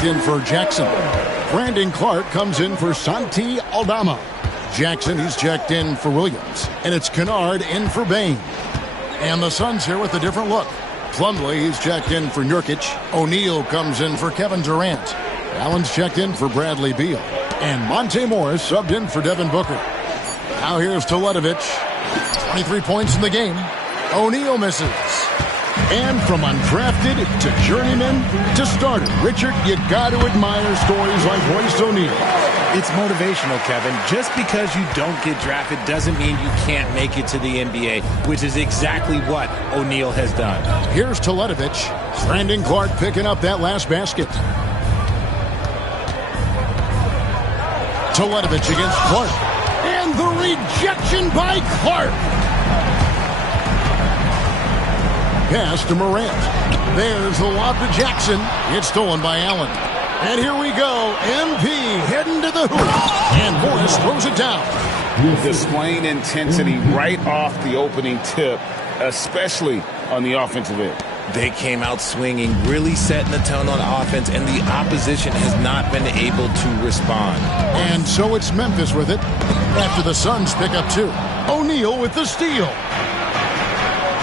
checked in for Jackson. Brandon Clark comes in for Santi Aldama. Jackson, he's checked in for Williams. And it's Kennard in for Bain. And the Suns here with a different look. Plumlee, he's checked in for Nurkic. O'Neal comes in for Kevin Durant. Allen's checked in for Bradley Beal. And Monte Morris subbed in for Devin Booker. Now here's Teletovic. 23 points in the game. O'Neal misses. And from undrafted to journeyman to starter, Richard, you got to admire stories like Royce O'Neal. It's motivational, Kevin. Just because you don't get drafted doesn't mean you can't make it to the NBA, which is exactly what O'Neal has done. Here's Teletovic. Brandon Clark picking up that last basket. Teletovic against Clark. And the rejection by Clark. Pass to Morant. There's the lob to Jackson. It's stolen by Allen. And here we go. MP heading to the hoop. And Morris throws it down. Displaying intensity right off the opening tip, especially on the offensive end. They came out swinging, really setting the tone on offense, and the opposition has not been able to respond. And so it's Memphis with it after the Suns pick up 2. O'Neal with the steal.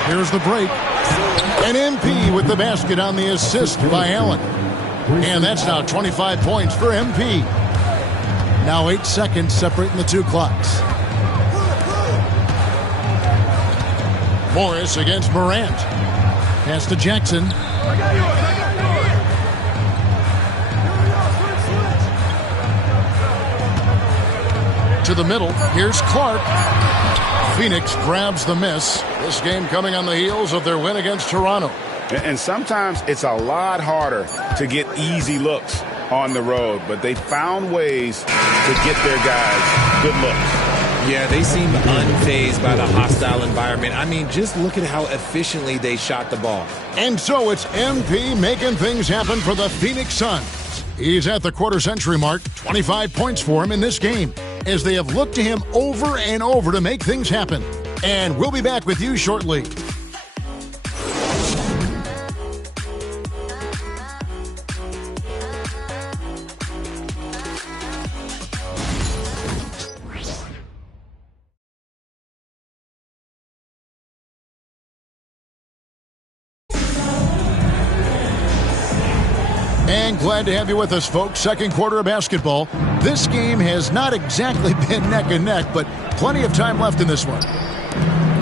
Here's the break. And MP with the basket on the assist by Allen. And that's now 25 points for MP. Now 8 seconds separating the 2 clocks. Morris against Morant. Pass to Jackson. To the middle. Here's Clark. Phoenix grabs the miss. This game coming on the heels of their win against Toronto. And sometimes it's a lot harder to get easy looks on the road, but they found ways to get their guys good looks. Yeah, they seem unfazed by the hostile environment. I mean, just look at how efficiently they shot the ball. And so it's MP making things happen for the Phoenix Suns. He's at the quarter-century mark, 25 points for him in this game, as they have looked to him over and over to make things happen. And we'll be back with you shortly. And glad to have you with us, folks. Second quarter of basketball. This game has not exactly been neck and neck, but plenty of time left in this one.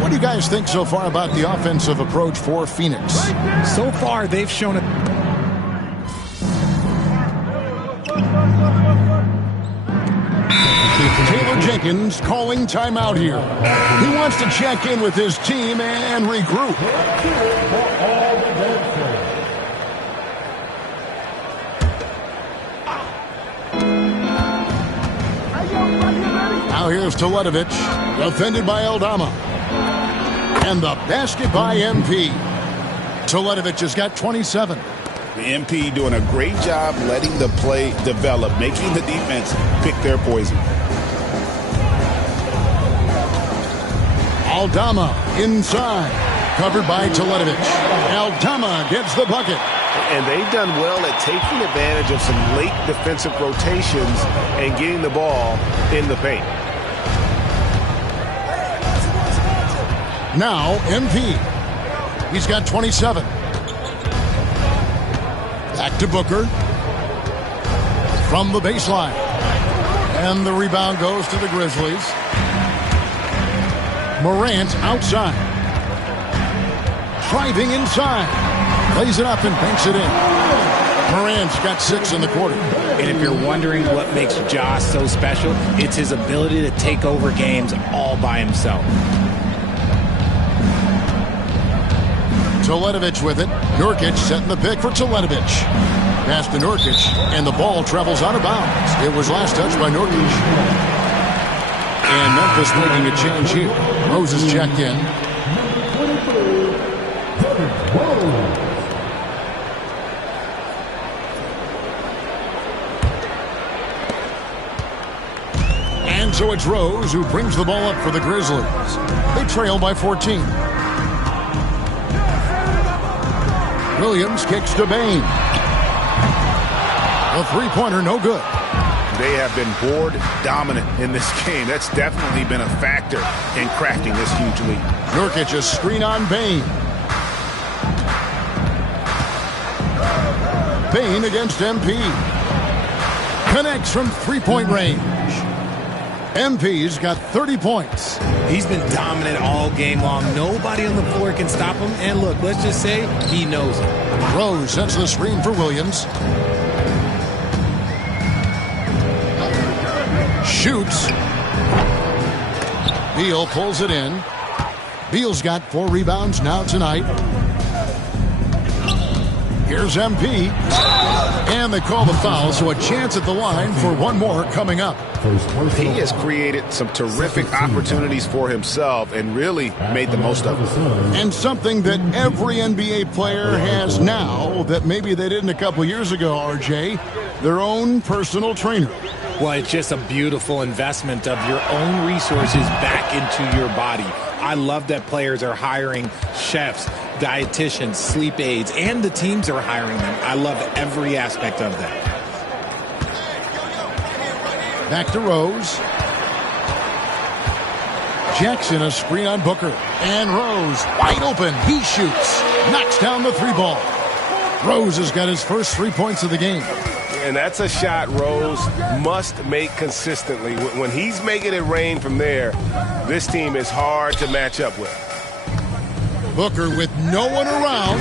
What do you guys think so far about the offensive approach for Phoenix? So far, they've shown it. Taylor Jenkins calling timeout here. He wants to check in with his team and regroup. Now here's Teletovic, defended by Aldama. And the basket by MP. Teletovic has got 27. The MP doing a great job letting the play develop, making the defense pick their poison. Aldama inside, covered by Teletovic. Aldama gets the bucket. And they've done well at taking advantage of some late defensive rotations and getting the ball in the paint. Now MP. He's got 27. Back to Booker. From the baseline. And the rebound goes to the Grizzlies. Morant outside. Driving inside. Plays it up and banks it in. Morant's got 6 in the quarter. And if you're wondering what makes Ja so special, it's his ability to take over games all by himself. Teletovic with it. Nurkic setting the pick for Teletovic. Pass to Nurkic, and the ball travels out of bounds. It was last touched by Nurkic. And Memphis making a change here. Moses checked in. And so it's Rose who brings the ball up for the Grizzlies. They trail by 14. Williams kicks to Bain. The three-pointer, no good. They have been board dominant in this game. That's definitely been a factor in crafting this huge lead. Nurkic, a screen on Bane. Bane against MP. Connects from three-point range. MP's got 30 points. He's been dominant all game long. Nobody on the floor can stop him. And look, let's just say he knows it. Rose sets the screen for Williams. Shoots. Beal pulls it in. Beal's got 4 rebounds now tonight. Here's MP. And they call the foul, so a chance at the line for one more coming up. He has created some terrific opportunities for himself and really made the most of it. And something that every NBA player has now that maybe they didn't a couple years ago, RJ, their own personal trainer. Well, it's just a beautiful investment of your own resources back into your body. I love that players are hiring chefs, dietitians, sleep aides, and the teams are hiring them. I love every aspect of that. Back to Rose. Jackson, a screen on Booker. And Rose, wide open. He shoots. Knocks down the 3-ball. Rose has got his first 3 points of the game. And that's a shot Rose must make consistently. When he's making it rain from there, this team is hard to match up with. Booker with no one around.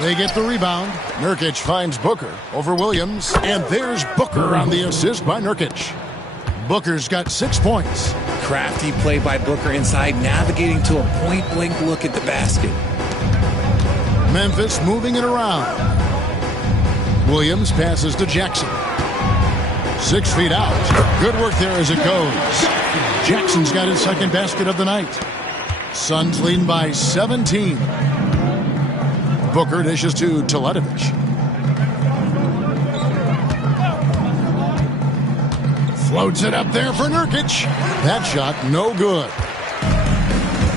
They get the rebound. Nurkic finds Booker over Williams. And there's Booker on the assist by Nurkic. Booker's got 6 points. Crafty play by Booker inside, navigating to a point-blank look at the basket. Memphis moving it around. Williams passes to Jackson. 6 feet out. Good work there as it goes. Jackson's got his second basket of the night. Suns leading by 17. Booker dishes to Teletovic. Floats it up there for Nurkic. That shot no good.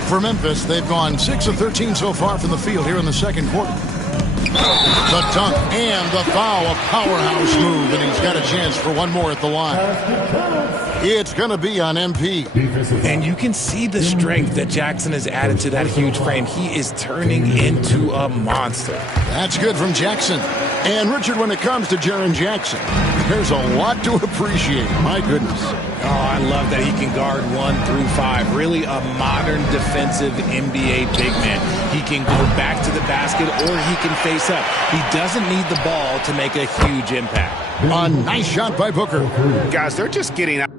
For Memphis, they've gone 6 of 13 so far from the field here in the second quarter. The dunk and the foul, a powerhouse move, and he's got a chance for one more at the line. It's going to be on MP. And you can see the strength that Jackson has added to that huge frame. He is turning into a monster. That's good from Jackson. And Richard, when it comes to Jaren Jackson, there's a lot to appreciate. My goodness. Oh, I love that he can guard 1 through 5. Really a modern defensive NBA big man. He can go back to the basket or he can face up. He doesn't need the ball to make a huge impact. A nice shot by Booker. Guys, they're just getting out.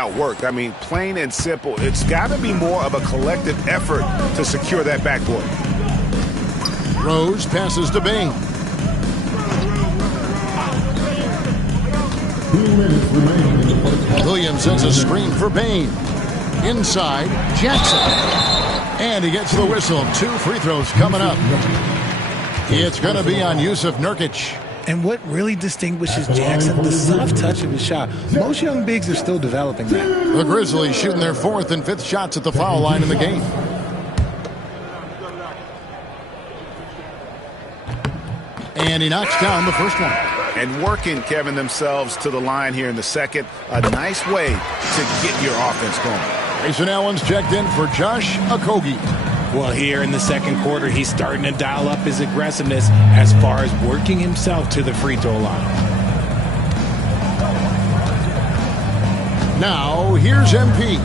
outworked. I mean, plain and simple. It's got to be more of a collective effort to secure that backboard. Rose passes to Bane. Williams sends a screen for Bane. Inside, Jackson. And he gets the whistle. 2 free throws coming up. It's going to be on Jusuf Nurkic. And what really distinguishes Jackson, the soft touch of his shot. Most young bigs are still developing that. The Grizzlies shooting their 4th and 5th shots at the foul line in the game. And he knocks down the first one. And working, Kevin, themselves to the line here in the second. A nice way to get your offense going. Grayson Allen's checked in for Josh Okogie. Well, here in the second quarter, he's starting to dial up his aggressiveness as far as working himself to the free throw line. Now, here's MP.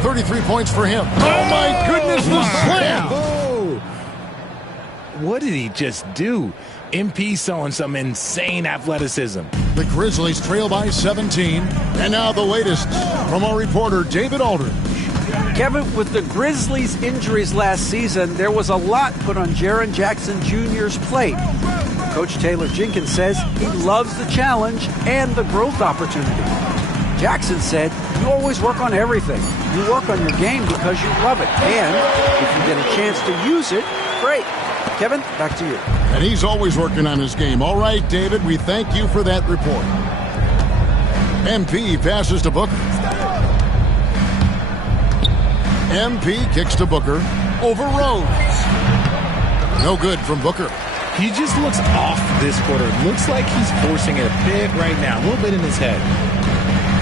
33 points for him. Oh, my goodness, the slam! Oh. What did he just do? MP showing some insane athleticism. The Grizzlies trail by 17. And now the latest from our reporter, David Aldridge. Kevin, with the Grizzlies' injuries last season, there was a lot put on Jaren Jackson Jr.'s plate. Coach Taylor Jenkins says he loves the challenge and the growth opportunity. Jackson said, you always work on everything. You work on your game because you love it. And if you get a chance to use it, great. Kevin, back to you. And he's always working on his game. All right, David, we thank you for that report. MP passes to Booker. MP kicks to Booker over Rose. No good from Booker. He just looks off this quarter. Looks like he's forcing it a bit right now, a little bit in his head.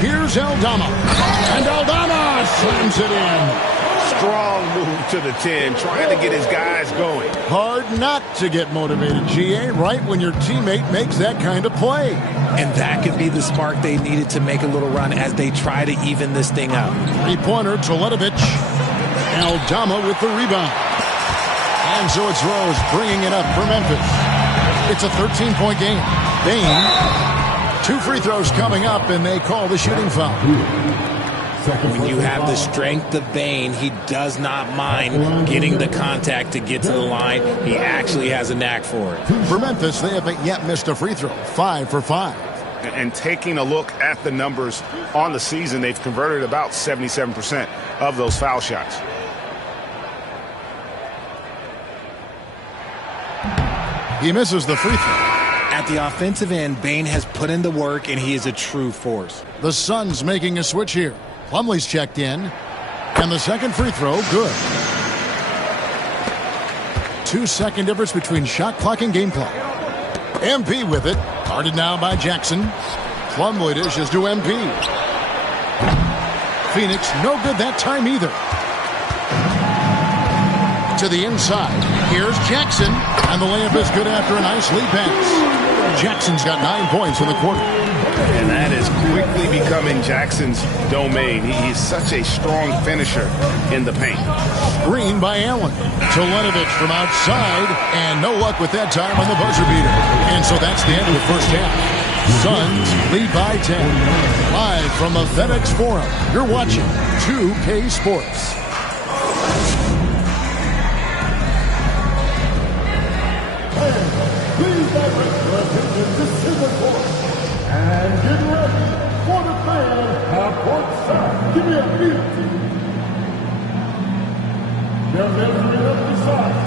Here's Aldama. And Aldama slams it in. Strong move to the 10, trying to get his guys going. Hard not to get motivated, GA, right when your teammate makes that kind of play. And that could be the spark they needed to make a little run as they try to even this thing up. 3-pointer to Ledovic. Aldama with the rebound. And so it's Rose bringing it up for Memphis. It's a 13-point game. Bane, 2 free throws coming up, and they call the shooting foul. When you have the strength of Bane, he does not mind getting the contact to get to the line. He actually has a knack for it. For Memphis, they haven't yet missed a free throw. 5 for 5. And taking a look at the numbers on the season, they've converted about 77% of those foul shots. He misses the free throw. At the offensive end, Bane has put in the work, and he is a true force. The Suns making a switch here. Plumlee's checked in. And the second free throw, good. 2-second difference between shot clock and game clock. MP with it. Guarded now by Jackson. Plumlee dishes to MP. Phoenix, no good that time either. To the inside. Here's Jackson. And the layup is good after a nice lead pass. Jackson's got 9 points in the quarter. And that is quickly becoming Jackson's domain. He's such a strong finisher in the paint. Screen by Allen. To Ledovic from outside. And no luck with that time on the buzzer beater. And so that's the end of the first half. Suns lead by 10. Live from the FedEx Forum, you're watching 2K Sports. Please direct your attention to the court. And get ready for the fan at courtside. Give me a beat. They're measuring up the size.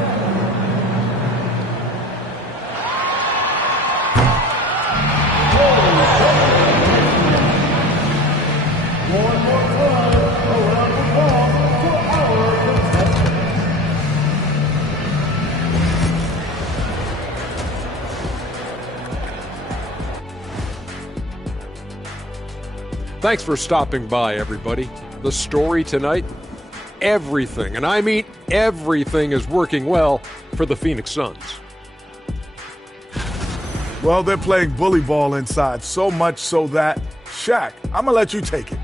One more time around the ball for our contestant. Thanks for stopping by, everybody. The story tonight, everything, and I mean everything, is working well for the Phoenix Suns. Well, they're playing bully ball inside, so much so that, Shaq, I'm going to let you take it.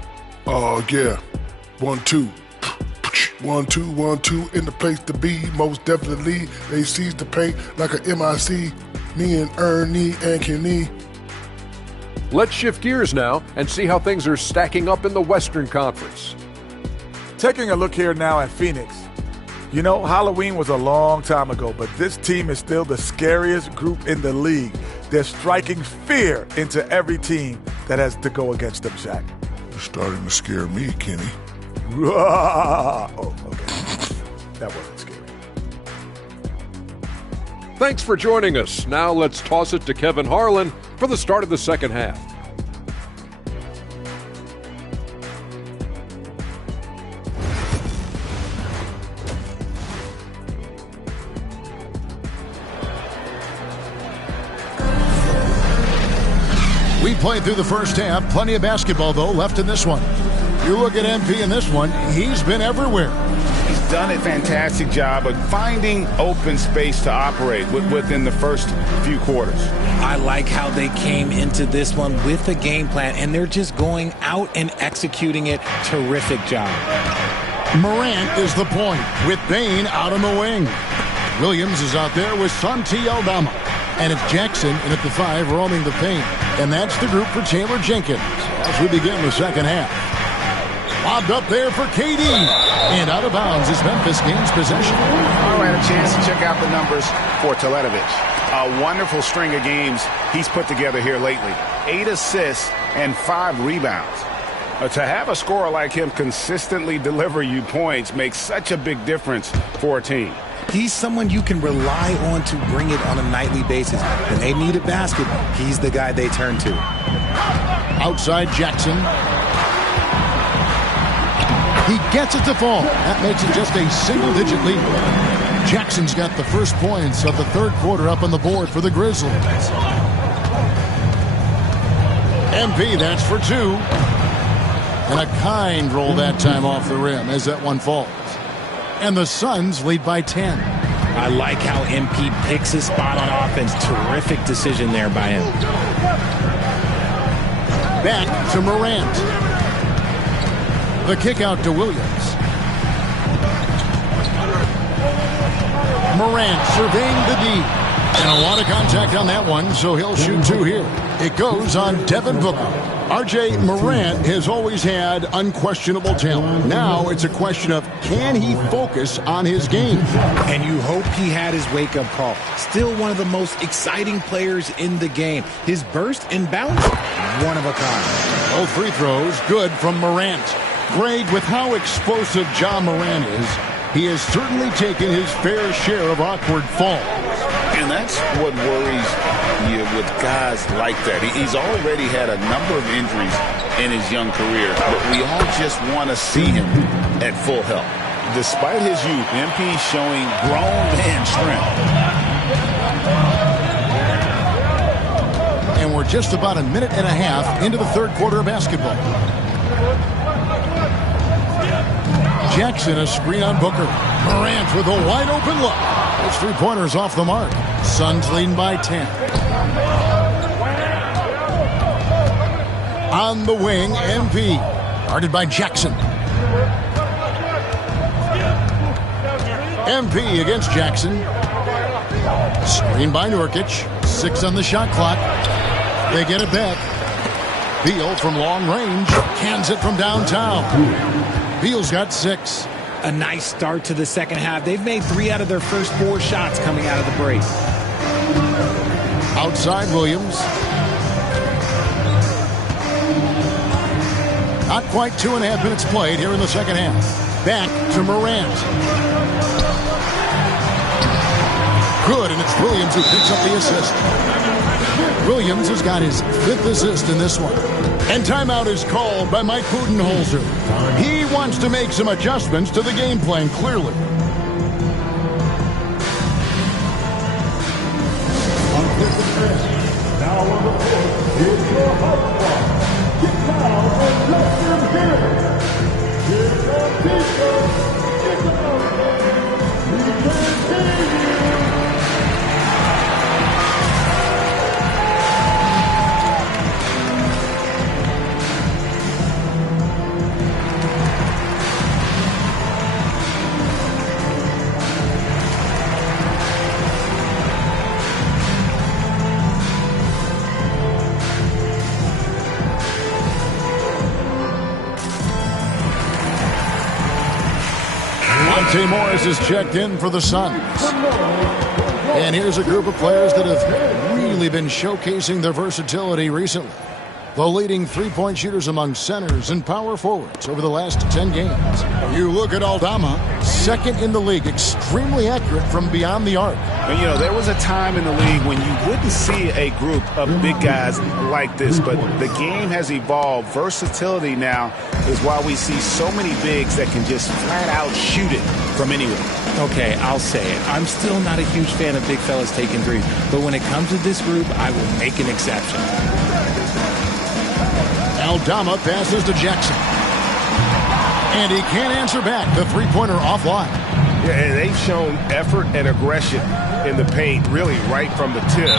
Oh, yeah. 1-2. 1-2, 1-2, in the place to be, most definitely. They seize the paint like a MIC. Me and Ernie and Kenny. Let's shift gears now and see how things are stacking up in the Western Conference. Taking a look here now at Phoenix. You know, Halloween was a long time ago, but this team is still the scariest group in the league. They're striking fear into every team that has to go against them, Shaq. You're starting to scare me, Kenny. Oh, okay. That wasn't scary. Thanks for joining us. Now let's toss it to Kevin Harlan for the start of the second half. We played through the first half. Plenty of basketball, though, left in this one. You look at MP in this one, he's been everywhere. He's done a fantastic job of finding open space to operate within the first few quarters. I like how they came into this one with a game plan, and they're just going out and executing it. Terrific job. Morant is the point with Bain out on the wing. Williams is out there with Santi Aldama. And it's Jackson in at the 5 roaming the paint. And that's the group for Taylor Jenkins as we begin the second half. Lobbed up there for KD. And out of bounds as Memphis gains possession. I had a chance to check out the numbers for Teletovic. A wonderful string of games he's put together here lately. 8 assists and 5 rebounds. To have a scorer like him consistently deliver you points makes such a big difference for a team. He's someone you can rely on to bring it on a nightly basis. When they need a basket, he's the guy they turn to. Outside Jackson. He gets it to fall. That makes it just a single-digit lead. Jackson's got the first points of the third quarter up on the board for the Grizzlies. MP, that's for 2. And a kind roll that time off the rim as that one falls. And the Suns lead by 10. I like how MP picks his spot on offense. Terrific decision there by him. Back to Morant. The kick out to Williams. Morant surveying the D. And a lot of contact on that one, so he'll shoot 2 here. It goes on Devin Booker. R.J. Morant has always had unquestionable talent. Now it's a question of, can he focus on his game? And you hope he had his wake-up call. Still one of the most exciting players in the game. His burst and bounce, one of a kind. Both free throws good from Morant. Greg, with how explosive John Morant is, he has certainly taken his fair share of awkward falls. And that's what worries you with guys like that. He's already had a number of injuries in his young career, but we all just want to see him at full health. Despite his youth, MP showing grown man strength. And we're just about a minute and a half into the third quarter of basketball. Jackson, a screen on Booker. Morant with a wide open look. Those 3-pointers off the mark. Suns leading by 10. On the wing, MP. Guarded by Jackson. MP against Jackson. Screen by Nurkic. 6 on the shot clock. They get it back. Beal from long range. Cans it from downtown. Beal's got 6. A nice start to the second half. They've made 3 out of their first 4 shots coming out of the break. Outside Williams. Not quite 2.5 minutes played here in the second half. Back to Morant. Good, and it's Williams who picks up the assist. Williams has got his 5th assist in this one. And timeout is called by Mike Budenholzer. He wants to make some adjustments to the game plan, clearly. Now on the court is your host, Get down and let them hear it. Here's the defense. It's over. We can see you. Monte Morris is checked in for the Suns. And here's a group of players that have really been showcasing their versatility recently. The leading three-point shooters among centers and power forwards over the last 10 games. You look at Aldama, second in the league, extremely accurate from beyond the arc. And, you know, there was a time in the league when you wouldn't see a group of big guys like this, but the game has evolved. Versatility now is why we see so many bigs that can just flat out shoot it from anywhere. Okay, I'll say it. I'm still not a huge fan of big fellas taking threes, but when it comes to this group, I will make an exception. Aldama passes to Jackson. And he can't answer back. The three-pointer offline. Yeah, and they've shown effort and aggression in the paint, really right from the tip.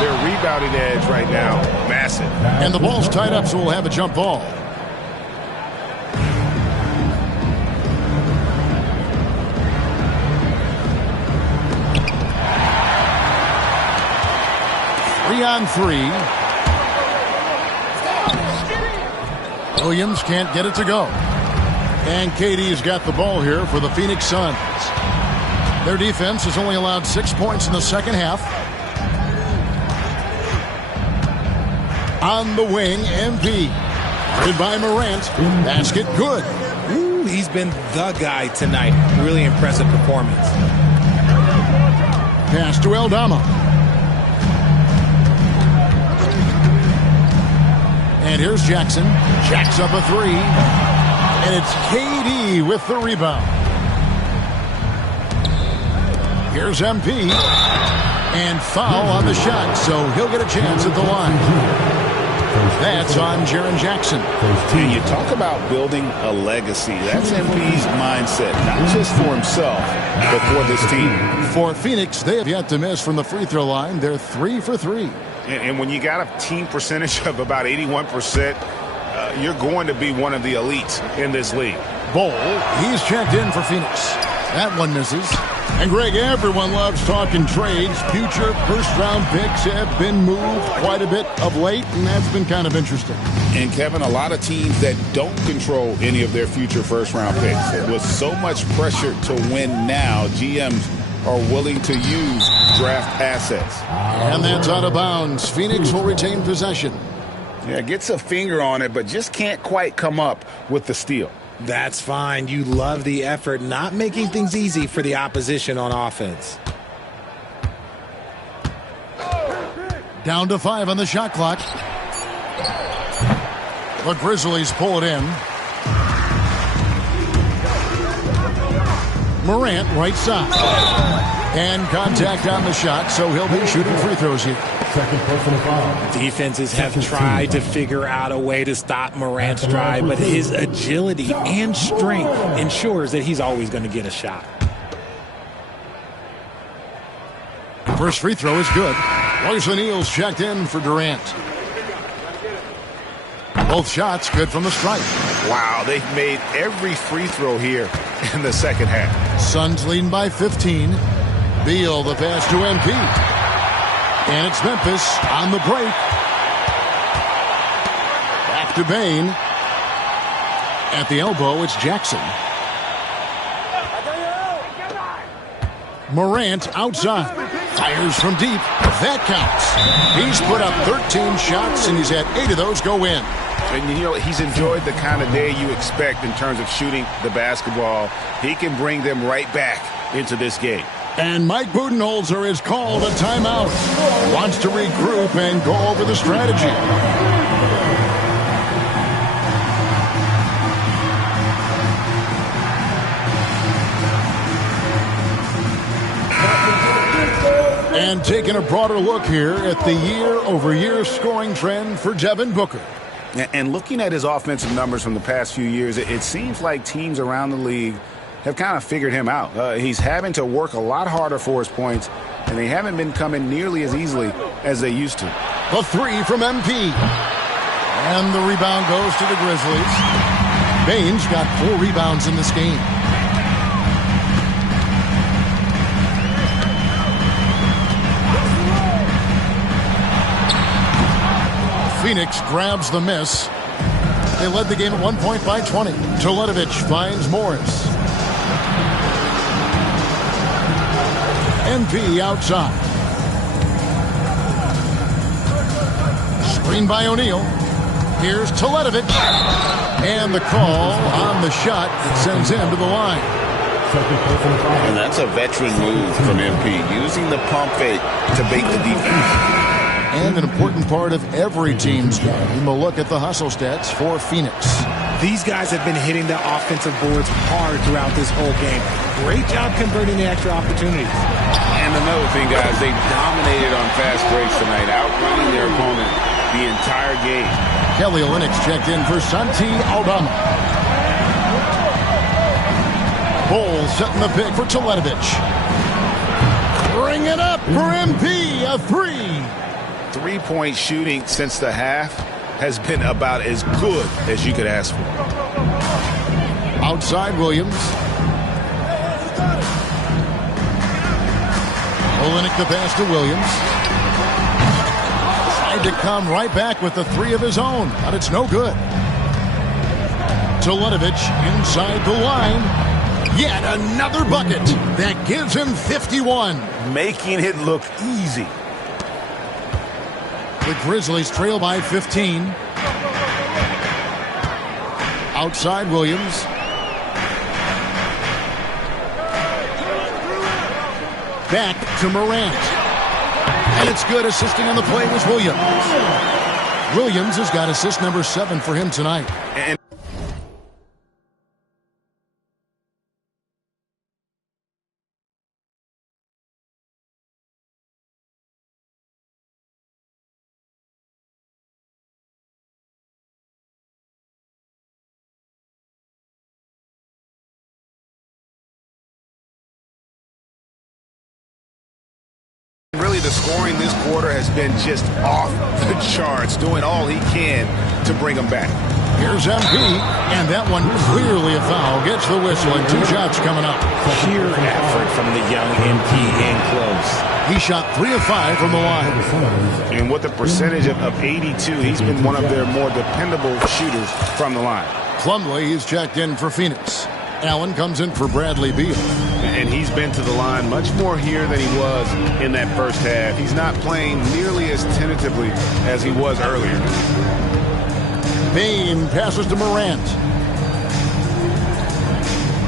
Their rebounding edge right now, massive. And the ball's tied up, so we'll have a jump ball. Three on three. Williams can't get it to go. And KD's got the ball here for the Phoenix Suns. Their defense has only allowed 6 points in the second half. On the wing, MP. Guarded by Morant. Basket good. Ooh, he's been the guy tonight. Really impressive performance. Pass to Aldama. And here's Jackson. Jacks up a three. And it's KD with the rebound. Here's MP. And foul on the shot, so he'll get a chance at the line. That's on Jaren Jackson. And you talk about building a legacy. That's MP's mindset, not just for himself, but for this team. For Phoenix, they have yet to miss from the free throw line. They're 3 for 3. And when you got a team percentage of about 81%, you're going to be one of the elites in this league. Bol, he's checked in for Phoenix. That one misses. And Greg, everyone loves talking trades. Future first-round picks have been moved quite a bit of late, and that's been kind of interesting. And, Kevin, a lot of teams that don't control any of their future first-round picks. With so much pressure to win now, GMs are willing to use draft assets. And that's out of bounds. Phoenix will retain possession. Yeah, gets a finger on it, but just can't quite come up with the steal. That's fine. You love the effort, not making things easy for the opposition on offense. Down to 5 on the shot clock. The Grizzlies pull it in. Morant, right side. And contact on the shot, so he'll be shooting free throws here. Second personal foul. Defenses have tried to figure out a way to stop Morant's drive, but his agility and strength ensures that he's always going to get a shot. First free throw is good. Royce O'Neal's checked in for Durant. Both shots good from the stripe. Wow, they've made every free throw here in the second half. Suns leading by 15. Beal, the pass to MP. And it's Memphis on the break. Back to Bane. At the elbow, it's Jackson. Morant outside. Fires from deep. That counts. He's put up 13 shots, and he's had 8 of those go in. And, you know, he's enjoyed the kind of day you expect in terms of shooting the basketball. He can bring them right back into this game. And Mike Budenholzer has called a timeout. Wants to regroup and go over the strategy. And taking a broader look here at the year-over-year scoring trend for Devin Booker. And looking at his offensive numbers from the past few years, it seems like teams around the league have kind of figured him out. He's having to work a lot harder for his points, and they haven't been coming nearly as easily as they used to. The three from MP. And the rebound goes to the Grizzlies. Baines got 4 rebounds in this game. Phoenix grabs the miss. They led the game at 1 point by 20. Teletovic finds Morris. MP outside. Screen by O'Neal. Here's Teletovic. And the call on the shot that sends him to the line. And that's a veteran move from MP, using the pump fake to bait the defense. And an important part of every team's game, a look at the hustle stats for Phoenix. These guys have been hitting the offensive boards hard throughout this whole game. Great job converting the extra opportunities. And another thing, guys, they dominated on fast breaks tonight, outrunning their opponent the entire game. Kelly Olynyk checked in for Santi Aldama. Bulls setting the pick for Teletovic. Bring it up for MP, a three. Three-point shooting since the half has been about as good as you could ask for. Outside Williams. Olynyk the pass to Williams. Tried to come right back with the three of his own, but it's no good. Teletovic inside the line. Yet another bucket that gives him 51. Making it look easy. The Grizzlies trail by 15. Outside Williams. Back to Morant. And it's good. Assisting on the play was Williams. Williams has got assist number 7 for him tonight. And really, the scoring this quarter has been just off the charts, doing all he can to bring them back. Here's MP, and that one clearly a foul. Gets the whistle, and 2 shots coming up. Sheer effort from the young MP in close. He shot 3 of 5 from the line. And with a percentage of 82, he's been one of their more dependable shooters from the line. Plumlee is checked in for Phoenix. Allen comes in for Bradley Beal. And he's been to the line much more here than he was in that first half. He's not playing nearly as tentatively as he was earlier. Bane passes to Morant.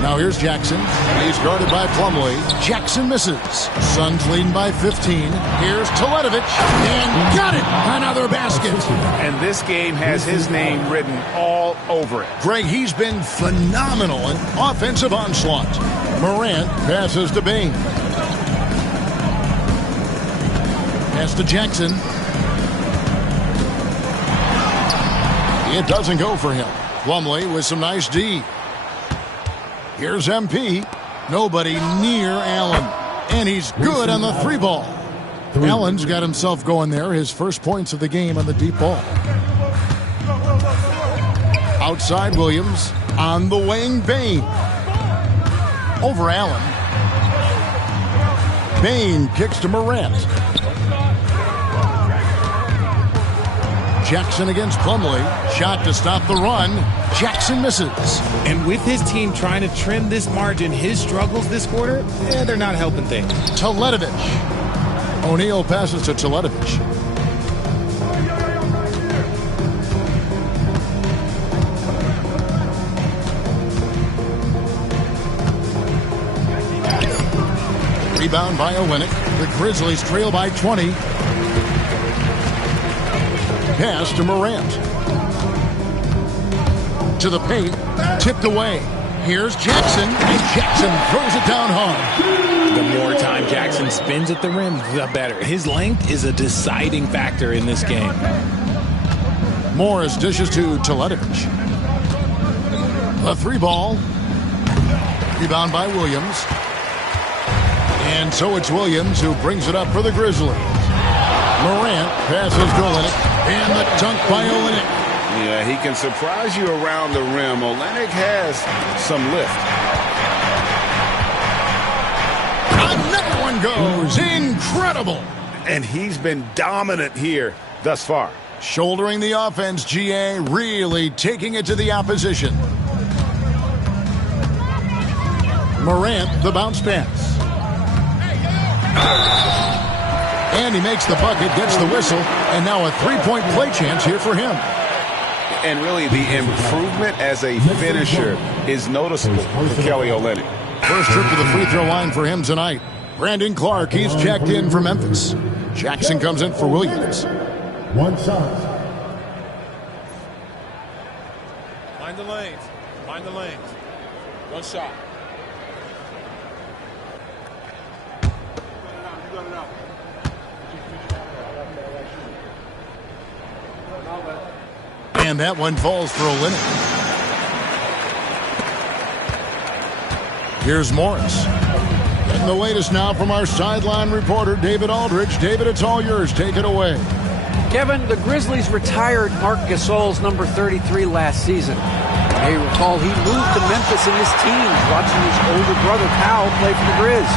Now here's Jackson. He's guarded by Plumlee. Jackson misses. Suns leading by 15. Here's Teletovic. And got it! Another basket. And this game has his name written all over it. Greg, he's been phenomenal in offensive onslaught. Morant passes to Bane. Pass to Jackson. It doesn't go for him. Plumlee with some nice D. Here's MP. Nobody near Allen. And he's good on the 3 ball. Allen's got himself going there. His first points of the game on the deep ball. Outside Williams. On the wing, Bane. Over Allen. Bane kicks to Morant. Jackson against Plumlee. Shot to stop the run. Jackson misses. And with his team trying to trim this margin, his struggles this quarter, they're not helping things. Teletovic. O'Neal passes to Teletovic. Rebound by Olynyk. The Grizzlies trail by 20. Pass to Morant. To the paint. Tipped away. Here's Jackson. And Jackson throws it down hard. The more time Jackson spins at the rim, the better. His length is a deciding factor in this game. Morris dishes to Teletovic. A 3 ball. Rebound by Williams. And so it's Williams who brings it up for the Grizzlies. Morant passes to Olynyk. And the dunk by Olynyk. Yeah, he can surprise you around the rim. Olynyk has some lift. Another one goes. Incredible. And he's been dominant here thus far. Shouldering the offense, GA really taking it to the opposition. Morant, the bounce pass. And he makes the bucket, gets the whistle, and now a three-point play chance here for him. And really, the improvement as a finisher is noticeable for Kelly Olynyk. First trip to the free throw line for him tonight. Brandon Clark, he's checked in for Memphis. Jackson comes in for Williams. One shot. Mind the lanes. Mind the lanes. One shot. You got it out. And that one falls for Olynyk. Here's Morris. Getting the latest now from our sideline reporter, David Aldridge. David, it's all yours. Take it away. Kevin, the Grizzlies retired Marc Gasol's number 33 last season. You may recall he moved to Memphis in his teens, watching his older brother Powell play for the Grizz.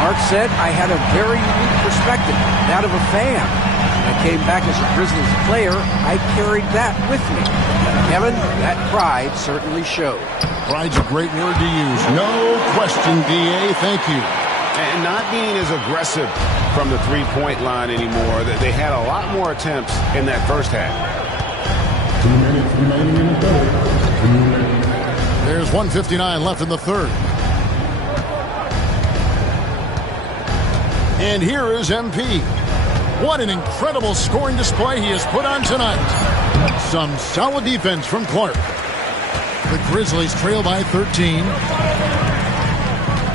Mark said, "I had a very unique perspective, that of a fan. When I came back as a Grizzlies player, I carried that with me." Kevin, that pride certainly showed. Pride's a great word to use. No question, D.A. Thank you. And not being as aggressive from the three-point line anymore. They had a lot more attempts in that first half. 2 minutes remaining in the third. 2 minutes. There's 1:59 left in the third. And here is MP. What an incredible scoring display he has put on tonight. Some solid defense from Clark. The Grizzlies trail by 13.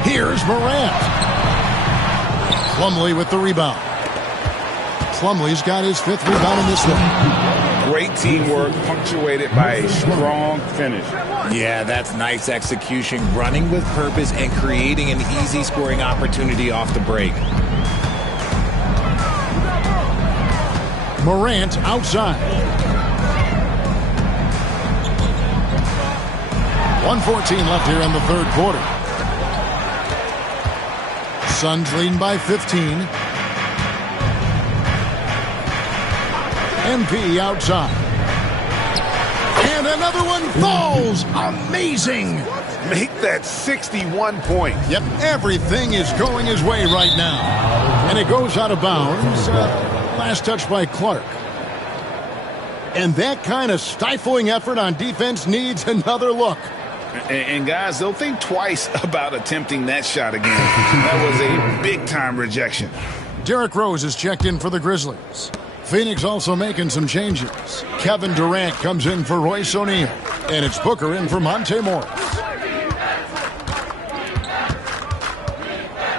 Here's Morant. Plumlee with the rebound. Plumlee's got his 5th rebound in this one. Great teamwork punctuated by a strong finish. Yeah, that's nice execution, running with purpose and creating an easy scoring opportunity off the break. Morant outside. 1:14 left here in the third quarter. Suns leading by 15. MP outside. And another one falls. Amazing. Make that 61 points. Yep, everything is going his way right now. And it goes out of bounds. Last touch by Clark. And that kind of stifling effort on defense needs another look. And guys, they'll think twice about attempting that shot again. That was a big-time rejection. Derrick Rose is checked in for the Grizzlies. Phoenix also making some changes. Kevin Durant comes in for Royce O'Neal. And it's Booker in for Monte Morris.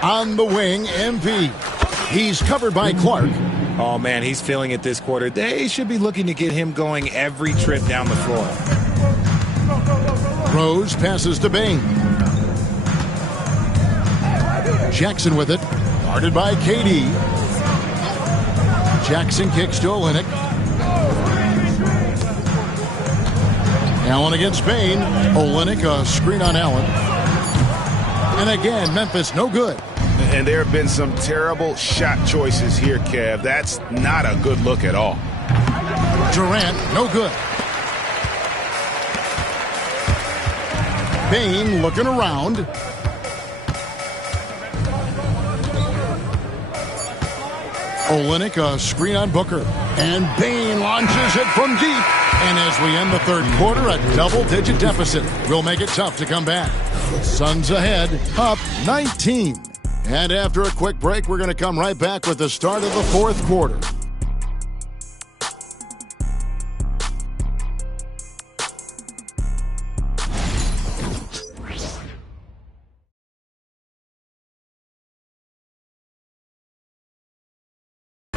On the wing, MP. He's covered by Clark. Oh, man, he's feeling it this quarter. They should be looking to get him going every trip down the floor. Rose passes to Bane. Jackson with it. Guarded by KD. Jackson kicks to Olynyk. Allen against Bane. Olynyk, a screen on Allen. And again, Memphis no good. And there have been some terrible shot choices here, Kev. That's not a good look at all. Durant, no good. Bane looking around. Olynyk, a screen on Booker. And Bane launches it from deep. And as we end the third quarter, a double-digit deficit will make it tough to come back. Suns ahead, up 19. And after a quick break, we're going to come right back with the start of the fourth quarter.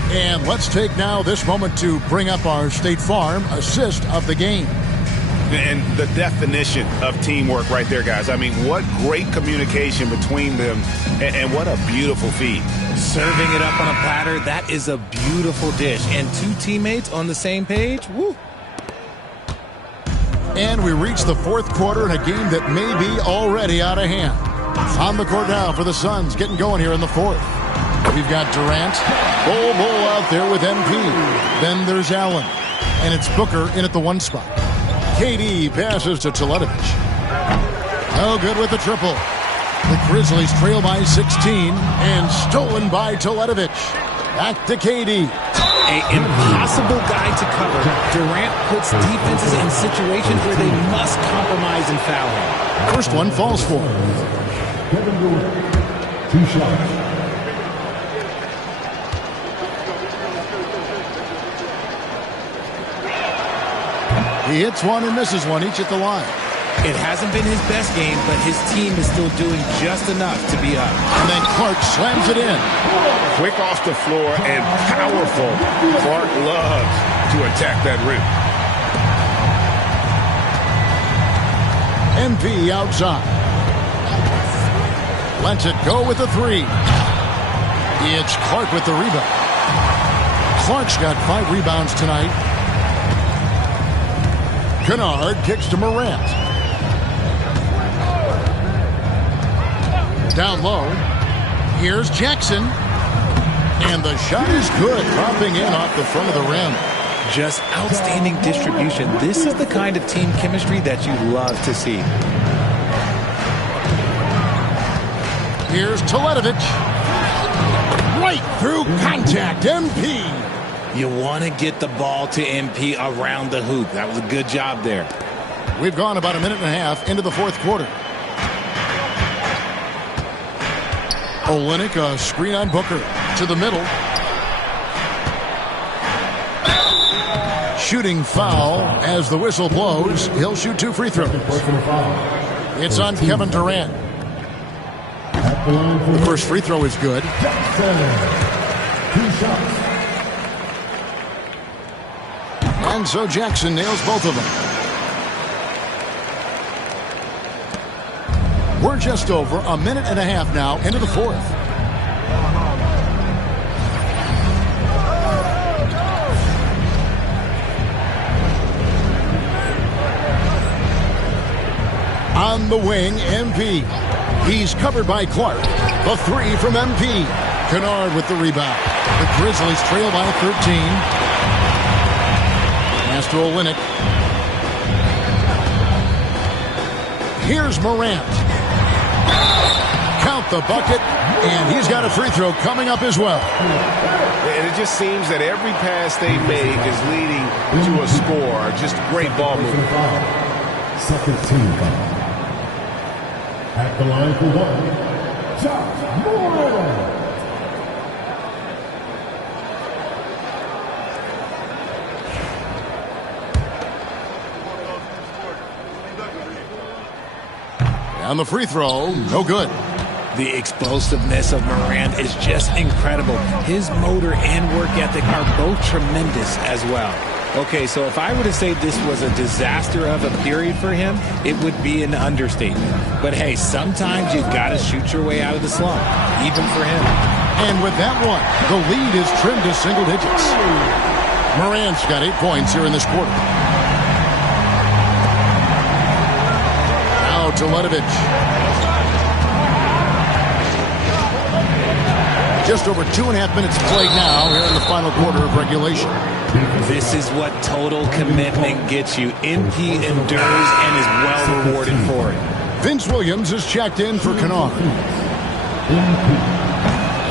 And let's take now this moment to bring up our State Farm assist of the game. And the definition of teamwork right there, guys. I mean, what great communication between them, and what a beautiful feed. Serving it up on a platter, that is a beautiful dish. And two teammates on the same page, woo. And we reach the fourth quarter in a game that may be already out of hand. On the court now for the Suns, getting going here in the fourth. We've got Durant, Bull out there with MP. Then there's Allen, and it's Booker in at the one spot. KD passes to Teletovic. No good with the triple. The Grizzlies trail by 16 and stolen by Teletovic. Back to KD. An impossible guy to cover. Durant puts defenses in situations where they must compromise and foul him. First one falls for him. Kevin Durant, 2 shots. He hits one and misses one, each at the line. It hasn't been his best game, but his team is still doing just enough to be up. And then Clark slams it in. Quick off the floor and powerful. Clark loves to attack that rim. MP outside. Lets it go with the 3. It's Clark with the rebound. Clark's got 5 rebounds tonight. Kennard kicks to Morant. Down low. Here's Jackson. And the shot is good, dropping in off the front of the rim. Just outstanding distribution. This is the kind of team chemistry that you love to see. Here's Teletovic. Right through contact, MP. You want to get the ball to MP around the hoop. That was a good job there. We've gone about a minute and a half into the fourth quarter. Olynyk, a screen on Booker. To the middle. Shooting foul as the whistle blows. He'll shoot 2 free throws. It's on Kevin Durant. The first free throw is good. 2 shots. And so Jackson nails both of them. We're just over a minute and a half now into the fourth. On the wing, MP. He's covered by Clark. The 3 from MP. Kennard with the rebound. The Grizzlies trail by 13. Pass to Olynyk. Here's Morant. Count the bucket, and he's got a free throw coming up as well. And it just seems that every pass they make is leading to a score. Just great ball movement. Second team foul. At the line for 1. Josh Moore. And the free throw, no good. The explosiveness of Morant is just incredible. His motor and work ethic are both tremendous as well. Okay, so if I were to say this was a disaster of a period for him, it would be an understatement. But hey, sometimes you got to shoot your way out of the slump, even for him. And with that one, the lead is trimmed to single digits. Morant's got 8 points here in this quarter. Now Teletovic. Just over 2.5 minutes played now here in the final quarter of regulation. This is what total commitment gets you. MP endures and is well rewarded for it. Vince Williams is checked in for Kennard.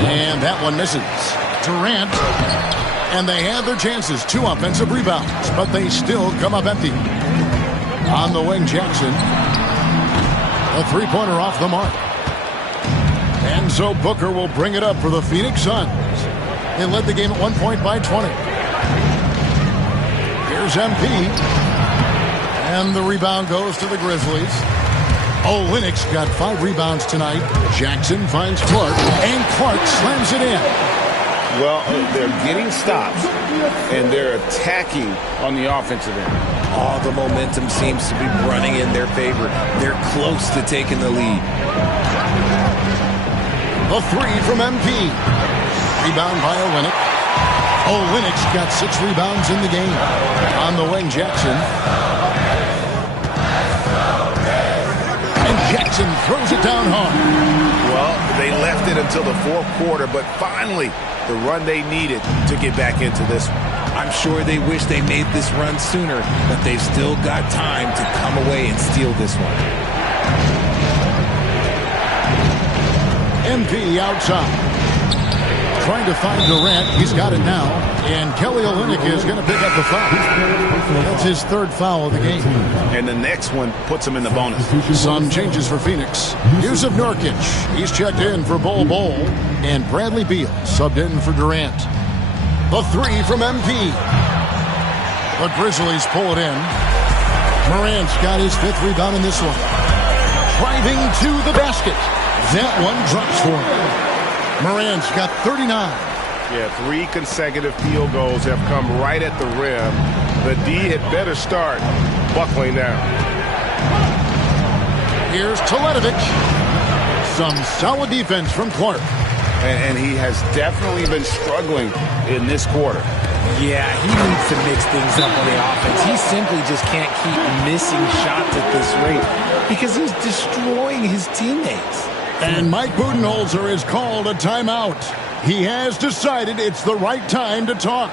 And that one misses. Durant. And they have their chances. 2 offensive rebounds, but they still come up empty. On the wing, Jackson. A 3-pointer off the mark. And so Booker will bring it up for the Phoenix Suns. They led the game at 1 point by 20. Here's MP. And the rebound goes to the Grizzlies. Olynyk's got 5 rebounds tonight. Jackson finds Clark, and Clark slams it in. Well, they're getting stops, and they're attacking on the offensive end. All the momentum seems to be running in their favor. They're close to taking the lead. The 3 from MP. Rebound by Olynyk. Olynyk's got 6 rebounds in the game. On the wing, Jackson. And Jackson throws it down hard. Well, they left it until the fourth quarter, but finally the run they needed to get back into this one. I'm sure they wish they made this run sooner, but they've still got time to come away and steal this one. MP outside. Trying to find Durant. He's got it now. And Kelly Olynyk is going to pick up the foul. That's his third foul of the game. And the next one puts him in the bonus. Some changes for Phoenix. Yusuf Nurkic. He's checked in for Bol Bol. And Bradley Beal subbed in for Durant. The three from MP. The Grizzlies pull it in. Morant's got his fifth rebound in this one. Driving to the basket. That one drops for him. Morant's got 39. Yeah, 3 consecutive field goals have come right at the rim. The D had better start buckling down. Here's Teletovic. Some solid defense from Clark. And he has definitely been struggling in this quarter. Yeah, he needs to mix things up on the offense. He simply just can't keep missing shots at this rate because he's destroying his teammates. And Mike Budenholzer has called a timeout. He has decided it's the right time to talk.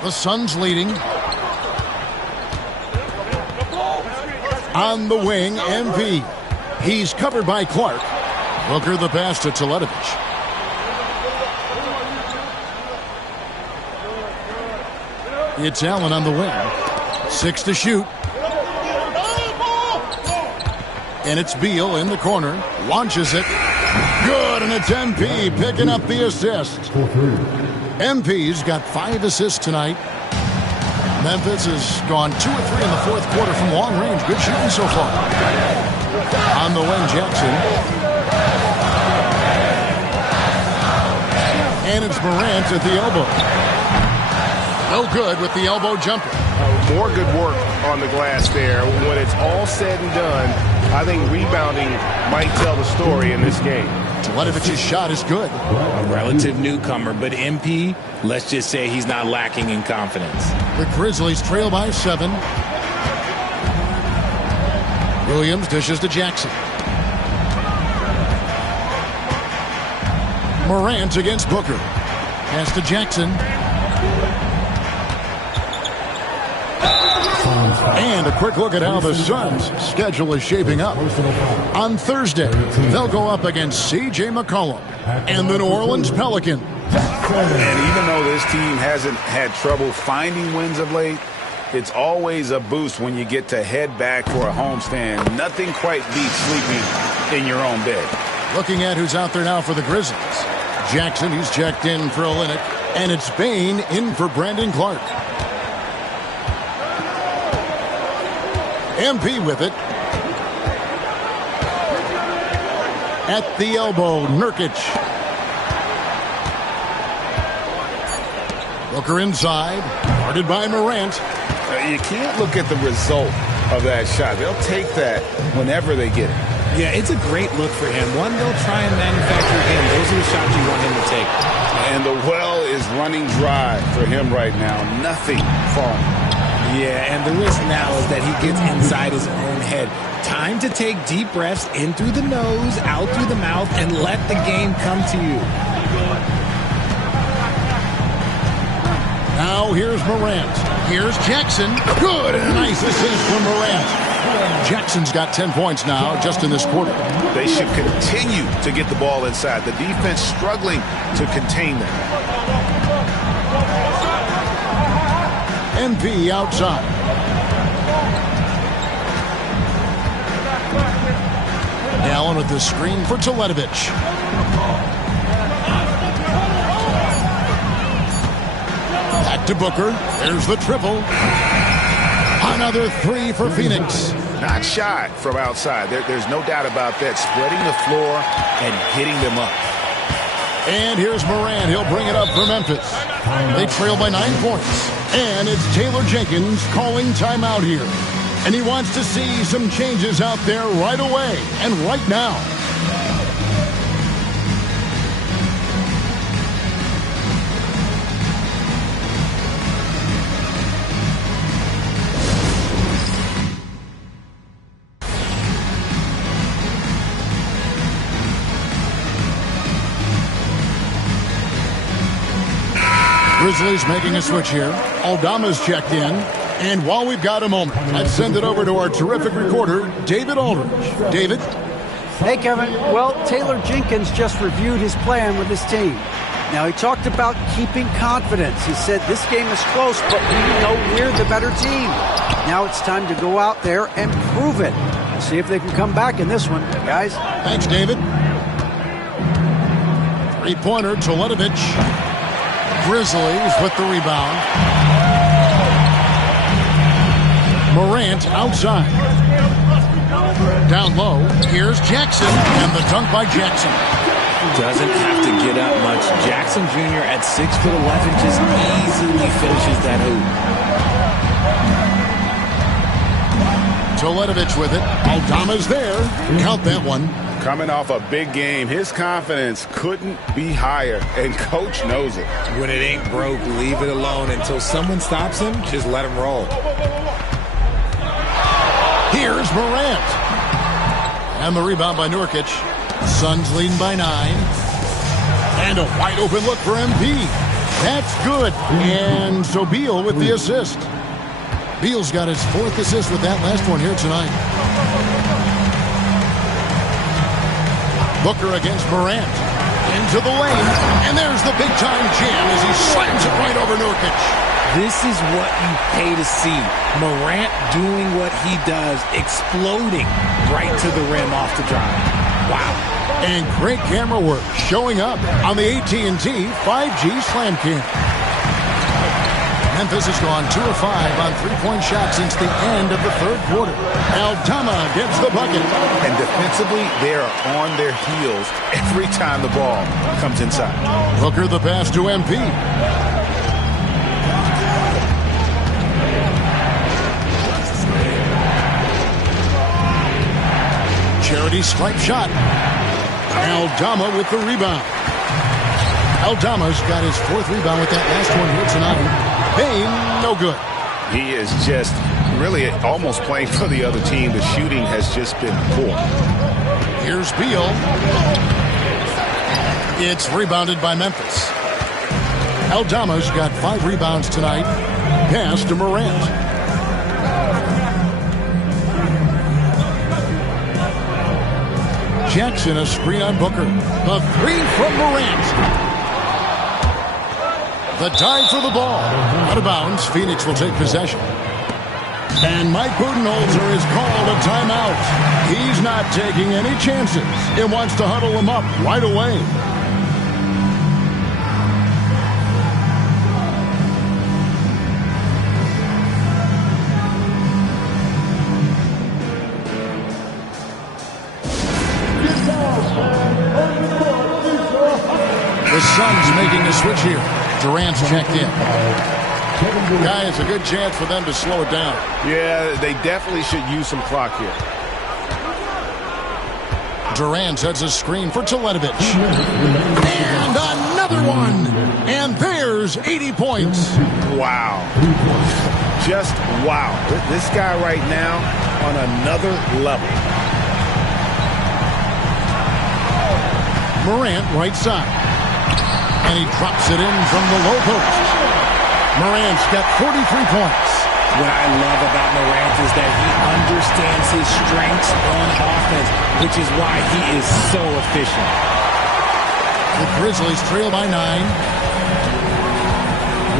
The Suns leading. On the wing, MP. He's covered by Clark. Booker the pass to Teletovic. It's Allen on the wing. 6 to shoot. And it's Beal in the corner. Launches it. Good, and it's MP picking up the assist. MP's got 5 assists tonight. Memphis has gone 2 or 3 in the fourth quarter from long range. Good shooting so far. On the wing, Jackson. And it's Morant at the elbow. No good with the elbow jumper. More good work on the glass there. When it's all said and done, I think rebounding might tell the story in this game. Teletovic's shot is good. A relative newcomer, but MP, let's just say he's not lacking in confidence. The Grizzlies trail by 7. Williams dishes to Jackson. Morant against Booker. Pass to Jackson. And a quick look at how the Suns' schedule is shaping up. On Thursday, they'll go up against C.J. McCollum and the New Orleans Pelicans. And even though this team hasn't had trouble finding wins of late, it's always a boost when you get to head back for a homestand. Nothing quite beats sleeping in your own bed. Looking at who's out there now for the Grizzlies. Jackson, he's checked in for Olynyk. And it's Bane in for Brandon Clark. MP with it. At the elbow, Nurkic. Booker inside, guarded by Morant. You can't look at the result of that shot. They'll take that whenever they get it. Yeah, it's a great look for him. One, they'll try and manufacture him. Those are the shots you want him to take. And the well is running dry for him right now. Nothing falling. Yeah, and the risk now is that he gets inside his own head. Time to take deep breaths in through the nose, out through the mouth, and let the game come to you. Now here's Morant. Here's Jackson. Good, and a nice assist from Morant. Jackson's got 10 points now just in this quarter. They should continue to get the ball inside. The defense struggling to contain them. MP outside. Allen with the screen for Teletovic. Back to Booker. There's the triple. Another 3 for Phoenix. Not shy from outside. There's no doubt about that. Spreading the floor and hitting them up. And here's Morant. He'll bring it up for Memphis. They trail by 9 points. And it's Taylor Jenkins calling timeout here. And he wants to see some changes out there right away and right now. Grizzlies making a switch here. Aldama's checked in. And while we've got a moment, let's send it over to our terrific reporter, David Aldridge. David? Hey, Kevin. Well, Taylor Jenkins just reviewed his plan with his team. Now, he talked about keeping confidence. He said this game is close, but we know we're the better team. Now it's time to go out there and prove it. We'll see if they can come back in this one, guys. Thanks, David. Three-pointer, Teletovic. Grizzlies with the rebound. Morant outside. Down low, here's Jackson, and the dunk by Jackson. Doesn't have to get up much. Jackson Jr. at 6'11" just easily finishes that hoop. Teletovic with it. Aldama's there. Count that one. Coming off a big game, his confidence couldn't be higher, and Coach knows it. When it ain't broke, leave it alone. Until someone stops him, just let him roll. Here's Morant. And the rebound by Nurkic. Suns leading by 9. And a wide open look for MP. That's good. And so Beal with the assist. Beal's got his 4th assist with that last one here tonight. Booker against Morant. Into the lane. And there's the big-time jam as he slams it right over Nurkic. This is what you pay to see. Morant doing what he does, exploding right to the rim off the drive. Wow. And great camera work showing up on the AT&T 5G Slam Cam. Memphis has gone 2 of 5 on three-point shots since the end of the 3rd quarter. Aldama gets the bucket. And defensively, they are on their heels every time the ball comes inside. Booker the pass to MP. Charity stripe shot. Aldama with the rebound. Aldama's got his 4th rebound with that last one here tonight. Payne, no good. He is just really almost playing for the other team. The shooting has just been poor. Here's Beal. It's rebounded by Memphis. Aldama's got 5 rebounds tonight. Pass to Morant. Jackson, a screen on Booker. The 3 from Morant. The dive for the ball. Out of bounds. Phoenix will take possession. And Mike Budenholzer is called a timeout. He's not taking any chances. He wants to huddle them up right away. The Suns making a switch here. Durant's checked in. Guy, it's a good chance for them to slow it down. Yeah, they definitely should use some clock here. Durant sets a screen for Teletovic. And another one. And there's 80 points. Wow. Just wow. This guy right now on another level. Morant right side. And he drops it in from the low post. Morant's got 43 points. What I love about Morant is that he understands his strengths on offense, which is why he is so efficient. The Grizzlies trail by 9.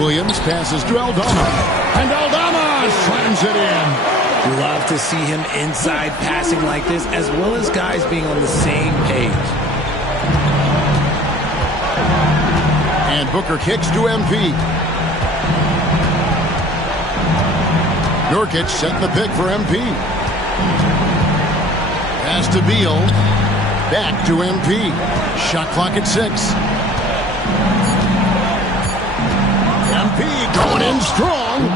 Williams passes to Aldama. And Aldama slams it in. Love to see him inside passing like this, as well as guys being on the same page. And Booker kicks to MP. Nurkic setting the pick for MP. Pass to Beal. Back to MP. Shot clock at 6. MP going in strong.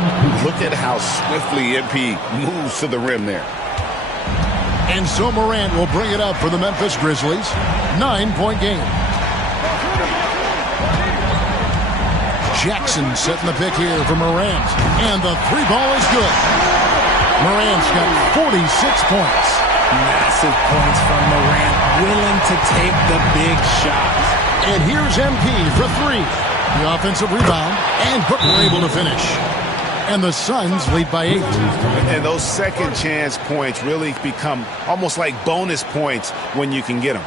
Look at how swiftly MP moves to the rim there. And so Morant will bring it up for the Memphis Grizzlies. 9-point game. Jackson setting the pick here for Morant. And the 3 ball is good. Morant's got 46 points. Massive points from Morant, willing to take the big shots. And here's MP for 3. The offensive rebound, and Booker able to finish. And the Suns lead by 8. And those second chance points really become almost like bonus points when you can get them.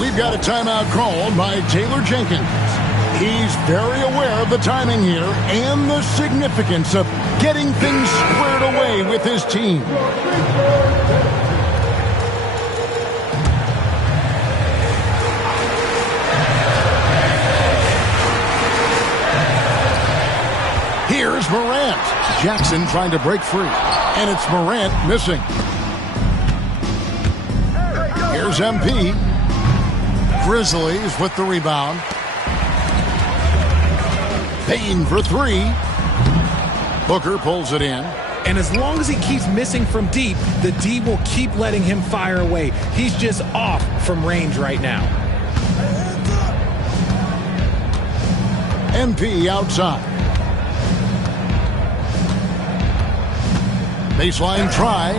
We've got a timeout called by Taylor Jenkins. He's very aware of the timing here and the significance of getting things squared away with his team. Here's Morant. Jackson trying to break free. And it's Morant missing. Here's MP. Grizzlies with the rebound. Payne for 3. Booker pulls it in. And as long as he keeps missing from deep, the D will keep letting him fire away. He's just off from range right now. MP outside. Baseline try.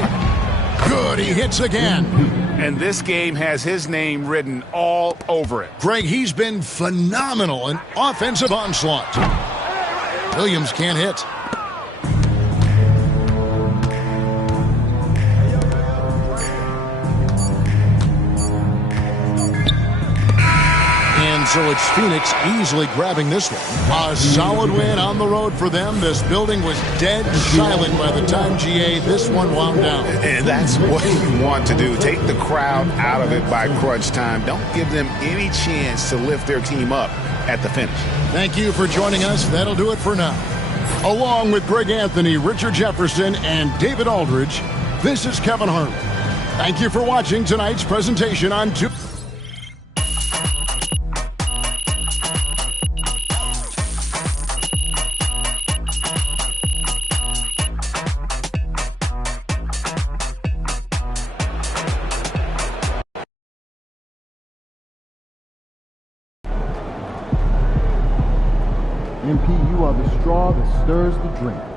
Good, he hits again. And this game has his name written all over it. Greg, he's been phenomenal in offensive onslaught. Williams can't hit. And so it's Phoenix easily grabbing this one. A solid win on the road for them. This building was dead silent by the time, GA, this one wound down. And that's what you want to do. Take the crowd out of it by crunch time. Don't give them any chance to lift their team up at the finish. Thank you for joining us. That'll do it for now. Along with Greg Anthony, Richard Jefferson, and David Aldridge, this is Kevin Harlan. Thank you for watching tonight's presentation on Two. MP, you are the straw that stirs the drink.